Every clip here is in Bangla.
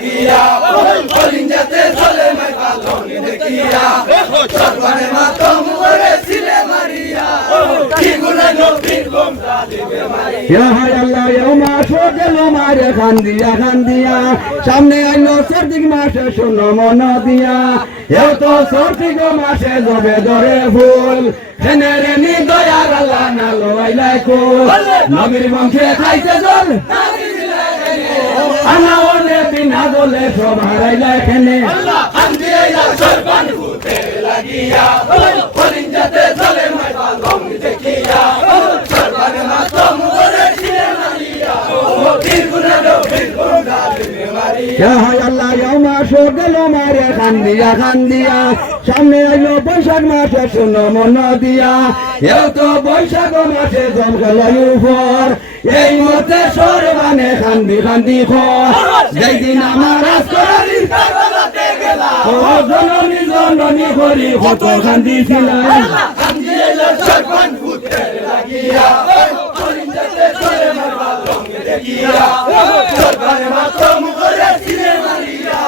লাগিয়া কলিঞ্জাতে চলে মাই পালং দেখিয়া। সরকারে মাতম করে ছিলে মারিয়া। কি গুণে নবীর গোমরা দিবে মারিয়া। হায় আল্লাহ ইয়া মাসো গেল মারে খান দিয়া খান দিয়া সামনে আইলো সর্দিক মাসে শূন্য মন দিয়া। এও তো সর্দিক মাসে জবে ধরে ফুল হেনে রে নি দয়ার আল্লাহ না লোয়াইলাই কুল। নবীর বংশে খাইছে জল। আনা ওনে বিনা বলে সব হারাইলাই খেনে আন্দিয়া সরকার ভূতে লাগিয়া কলিঞ্জাতে চলে মাই পালং দেখিয়া সরকারে মাতম করে ছিলে মারিয়া কি গুণে নবীর গোমরা দিবে মারিয়া ইয়া হায় আল্লাহ ইয়া মাসো গেল মারে খান দিয়া খান দিয়া সামনে আইলো বৈশাখ মাসে শূন্য মন দিয়া। এও তো বৈশাখ মাসে জম উপর। এই মতে সর মানে খান্দি খান্দি খর আমার জননী জননী করি কত খান্দি ছিলাম আন্দিয়া সরকার ভূতে লাগিয়া কলিঞ্জাতে চলে মাই পালং দেখিয়া সরকারে মাতম করে ছিলে মারিয়া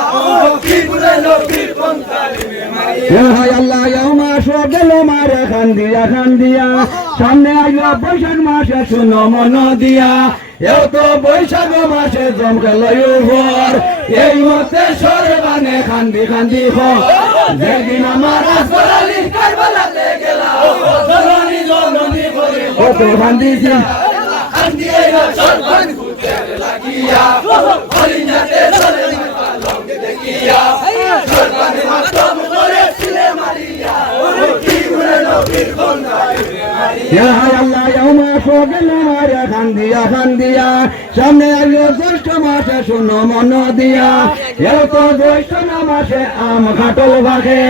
কি গুণে নবীর গোমরা দিবে মারিয়া এ হায় আল্লাহ মারে খান দিয়া খান দিয়া সামনে আইলো বৈশাখ মাসে শূন্য মন দিয়া। এও তো বৈশাখ মাসে জম গেল এই মতে সরে মানে খান্দি খান্দি যেদিন আমার কারবালাতে গেলা জননী জননী করে খান্দি লাগিয়া চলে মাই পালং দেখিয়া সরকারে মাতম করে ছিলে মারিয়া কি গুণে নবীর গোমরা দিবে মারিয়া ইয়া হায় আল্লাহ ইয়া মাসো গেল মারে খান দিয়া খান দিয়া সামনে আইলো জ্যৈষ্ঠ মাসে শূন্য মন দিয়া। এও তো জ্যৈষ্ঠ মাসে আম খাটল বাঘে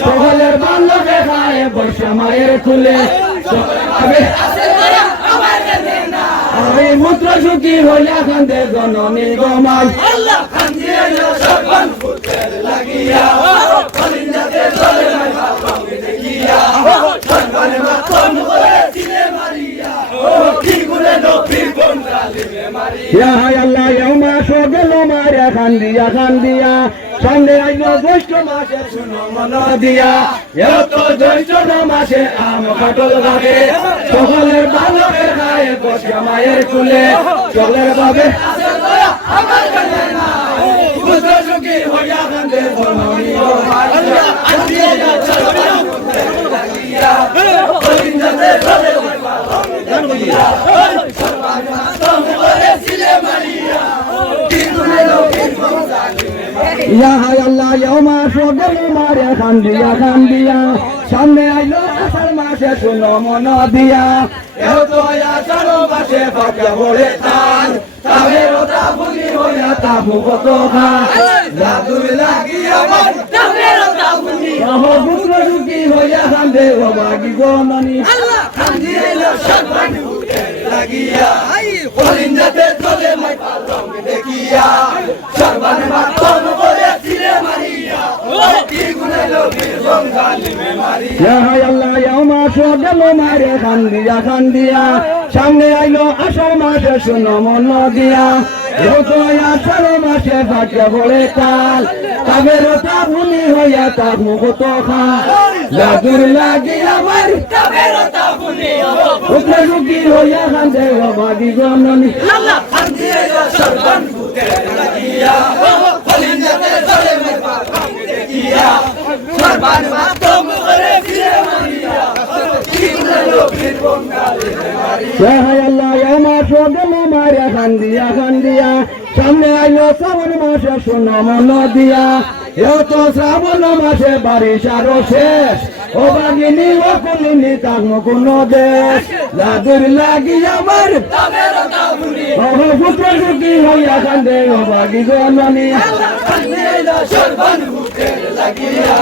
সকলের বান্ধবে খায় বর্ষা মায়ের কুলে এই মূত্র সুখী হইয়া কান্দে জননী গমাল আল্লাহ লাগিয়া কলিঞ্জাতে চলে মাই পালং দেখিয়া সরকারে মাতম করে ছিলে মারিয়া কি গুণে নবীর গোমরা দিবে মারিয়া ইয়া হায় আল্লাহ ইয়া মাসো গেল মারে খান দিয়া। খান দিয়া সামনে মন সকলের মায়ের কুলে চলের বাবে আমার কাছে না পুত্র সুখী হইয়া কান্দে জননী ও মারিয়া আন্দিয়া সরকার ভূতে লাগিয়া কলিঞ্জাতে চলে মাই পালং দেখিয়া সরকারে মাতম করে ছিলে মারিয়া কি গুণে নবীর গোমরা দিবে মারিয়া ইয়া হায় আল্লাহ ইয়া মাসো গেল মারে খান দিয়া খান দিয়া সামনে আইলো আষাঢ় মাসে শুনো মন দিয়া। এও তো আষাঢ় মাসে পাকা বলে তান তবে ওটা বুঝি হইয়া তাবু কত খান জাদুর লাগিয়া মন তামের তাবুনি সহ পুত্র সুখী হইয়া কান্দে ও বাগি গণনি কান্দিয়া সরকার ভূতে লাগিয়া। কলিঞ্জাতে চলে মাই পালং দেখিয়া। সর্বানে মাতম করে ছিলে মারিয়া কি গুণে নবীর গঙ্গা নিমে মারিয়া ইয়া হায় আল্লাহ ইয়া মাসো গেল মারে খান দিয়া খান দিয়া সামনে আইলো আষাঢ় মাসে শুনো মন দিয়া। তো আষাঢ় মাসে পাকা বলে তাল তবে ওটা বুনি হইয়া তাবু কত খান জাদুর লাগি আমার তামের তাবুনি পুত্র সুখী হইয়া কান্দে বাগি ভূতে লাগিয়া কলিঞ্জাতে চলে মাই পালং দেখিয়া সর্বানে মাতম করে ছিলে মারিয়া কি গুণে নবীর গঙ্গা নিমে মারিয়া ইয়া হায় আল্লাহ ইয়া মাসো গেল মারে খান দিয়া খান দিয়া সামনে আইলো শ্রাবণ মাসে শুনো মন দিয়া এও তো শ্রাবণ মাসে বারিশ আরও শেষ ও বাগিনী ও কুলিনী তাক কোনো দেশ লাগি আমার অবপুত্র দুটি হইয়া সর্বানুভূতের লাগিয়া